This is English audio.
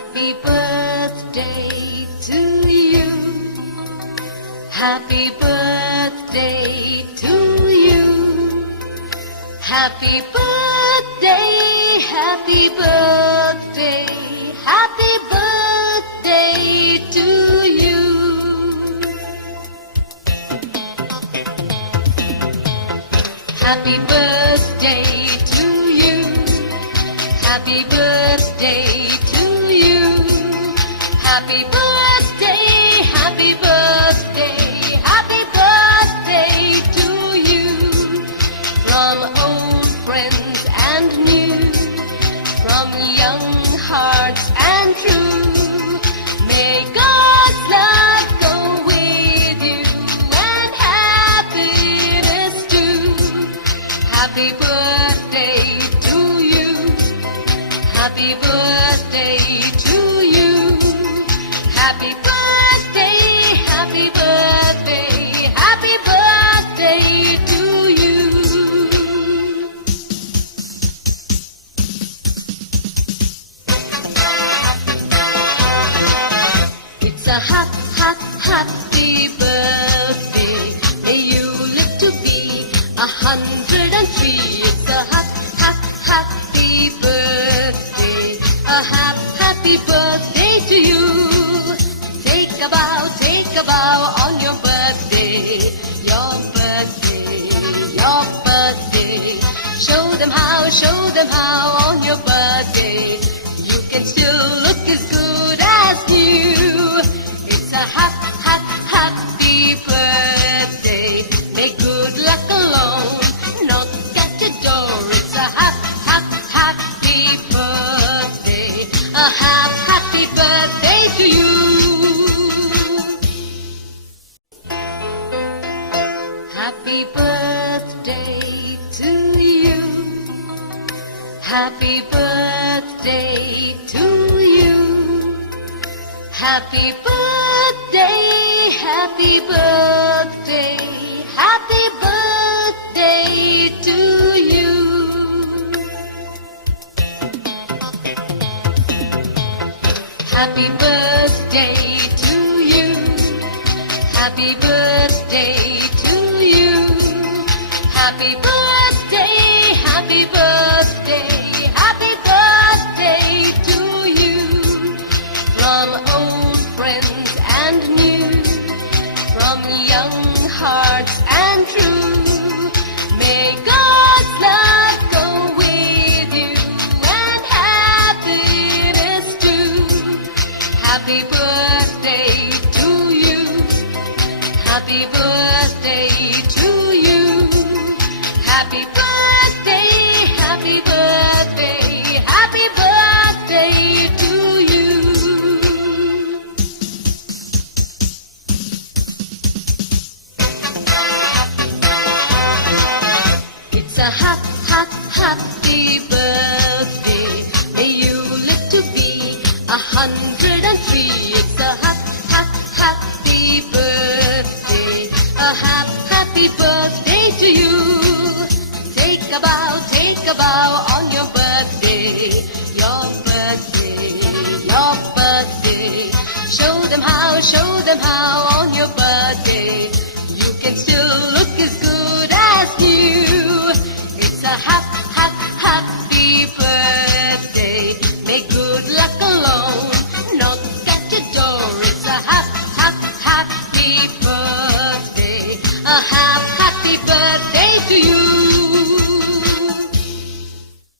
Happy birthday to you. Happy birthday to you. Happy birthday, happy birthday, happy birthday to you. Happy birthday to you. Happy birthday to you. Happy birthday, happy birthday, happy birthday to you. From old friends and new, from young hearts and true, may God's love go with you and happiness too. Happy birthday to you. Happy birthday to you. Happy birthday, happy birthday, happy birthday to you. It's a happy birthday. May you live to be 103. It's a happy birthday. A happy birthday to you. Take a bow on your birthday. Your birthday, your birthday. Show them how on your birthday you can still look as good as new. It's a happy birthday. May good luck alone knock at your door. It's a happy birthday. A happy birthday to you. Happy birthday to you. Happy birthday to you. Happy birthday, happy birthday, happy birthday to you. Happy birthday to you. Happy birthday to you. Happy birthday, happy birthday, happy birthday to you. From old friends and new, from young hearts and true, may God's love go with you and happiness too. Happy birthday to you. Happy birthday to you. Happy birthday, happy birthday, happy birthday to you. It's a happy birthday. May you live to be 103. It's a happy birthday. A happy birthday to you. Take a bow on your birthday. Your birthday, your birthday. Show them how on your birthday you can still look as good as new. It's a happy birthday. May good luck alone knock at your door. It's a happy birthday. A happy birthday to you.